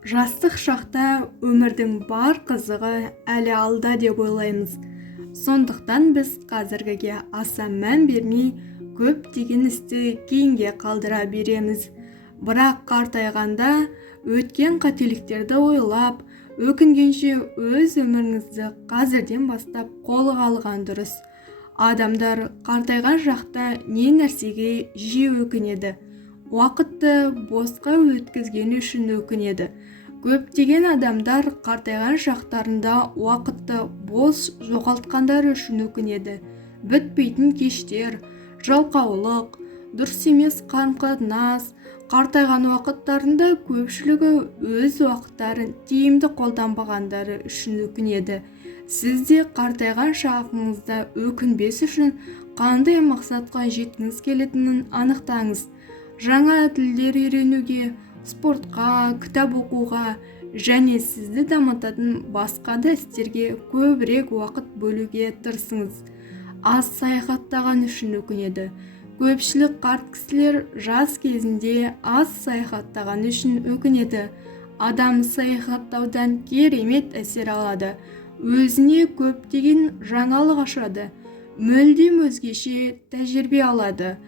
Жастық шақта өмірдің бар қызығы әлі алда деп ойлаймыз. Сондықтан біз қазіргіге аса мән бермей көптеген істі кейінге қалдыра береміз. Бірақ қартайғанда өткен қателіктерді ойлап, өкінгенше өз өміріңізді қазірден бастап қолға алған дұрыс. Адамдар қартайған шақта не нәрсеге жиі өкінеді? Уақытты босқа өткізгені үшін өкінеді. Көптеген адамдар қартайған шақтарында уақытты бос жоғалтқандары үшін өкінеді. Бітпейтін кештер, жалқаулық, дұрыс емес қарым-қатынас, қартайған уақыттарында көпшілігі өз уақыттарын тиімді қолданбағандары үшін өкінеді. Сіз де қартайған шағыңызда өкінбес үшін қандай мақсатқа жеткіңіз келетінін анықтаңыз. Жаңа тілдер үйренуге, спортқа, кітап оқуға және сізді дамытатын басқа да істерге көбірек уақыт бөлуге тырысыңыз. Аз саяхаттаған үшін өкінеді. Көпшілік қарт кісілер жас кезінде аз саяхаттаған үшін өкінеді. Адам саяхаттаудан керемет әсер алады. Өзіне көптеген жаңалық ашады. Мүлдем өзгеше тәжірибе алады.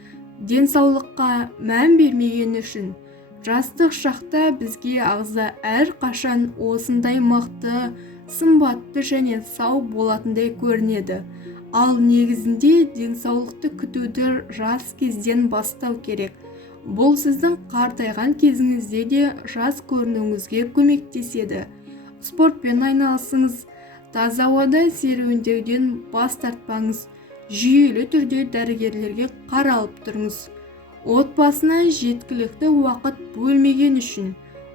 Денсаулыққа мән бермеген үшін. Жастық шақта бізге ағза әрқашан осындай мықты, сымбатты және сау болатындай көрінеді. Ал негізінде денсаулықты күтуді жас кезден бастау керек. Бұл сіздің қартайған кезіңізде де жас көрінуіңізге көмектеседі. Спортпен айналысыңыз, таза ауада серуендеуден бас тартпаңыз. Жүйелі түрде дәрігерлерге қаралып тұрыңыз. Отбасына жеткілікті уақыт бөлмеген үшін.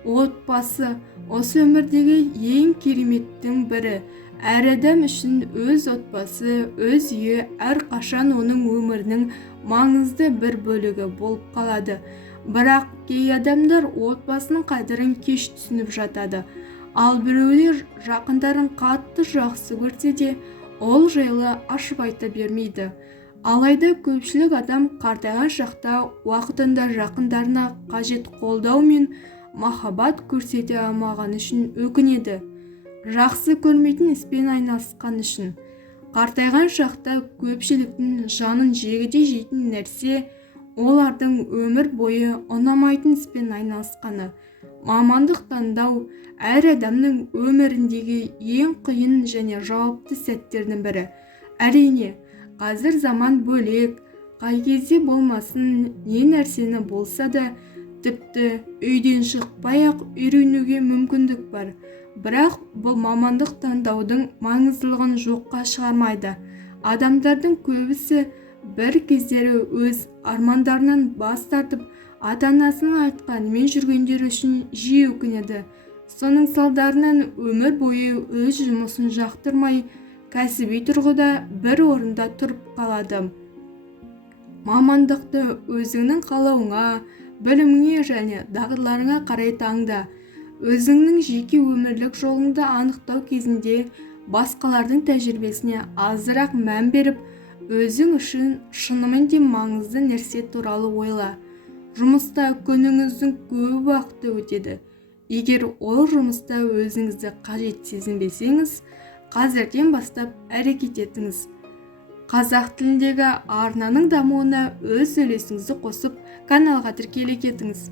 Отбасы осы өмірдегі ең кереметтің бірі. Әр адам үшін өз отбасы, өз үйі әрқашан оның өмірінің маңызды бір бөлігі болып қалады. Бірақ кей адамдар отбасының қадірін кеш түсініп жатады. Ал біреулер жақындарын қатты жақсы көрсе де, ол жайлы ашып айта бермейді. Алайда көпшілік адам қартайған шақта уақытында жақындарына қажет қолдау мен махаббат көрсете алмаған үшін өкінеді. Жақсы көрмейтін іспен айналысқан үшін. Қартайған шақта көпшіліктің жанын жегіде жейтін нәрсе олардың өмір бойы ұнамайтын іспен айналысқаны. Мамандық таңдау әр адамның өміріндегі ең қиын және жауапты сәттердің бірі. Әрине, қазір заман бөлек, қай кезде болмасын, не нәрсені болса да, тіпті үйден шықпай-ақ үйренуге мүмкіндік бар. Бірақ бұл мамандық таңдаудың маңыздылығын жоққа шығармайды. Адамдардың көбісі бір кездері өз армандарынан бас тартып, ата-анасының айтқанымен жүргендері үшін жиі өкінеді. Соның салдарынан өмір бойы өз жұмысын жақтырмай, кәсіби тұрғыда бір орында тұрып қалады. Мамандықты өзіңнің қалауыңа, біліміңе және дағдыларыңа қарай таңда. Өзіңнің жеке өмірлік жолыңды анықтау кезінде басқалардың тәжірибесіне азырақ мән беріп, өзің үшін шынымен де маңызды нәрсе туралы ойла. Жұмыста күніңіздің көп уақыты өтеді. Егер ол жұмыста өзіңізді қажет сезінбесеңіз, қазірден бастап әрекет етіңіз. Қазақ тіліндегі арнаның дамуына өз үлесіңізді қосып, каналға тіркеле кетіңіз.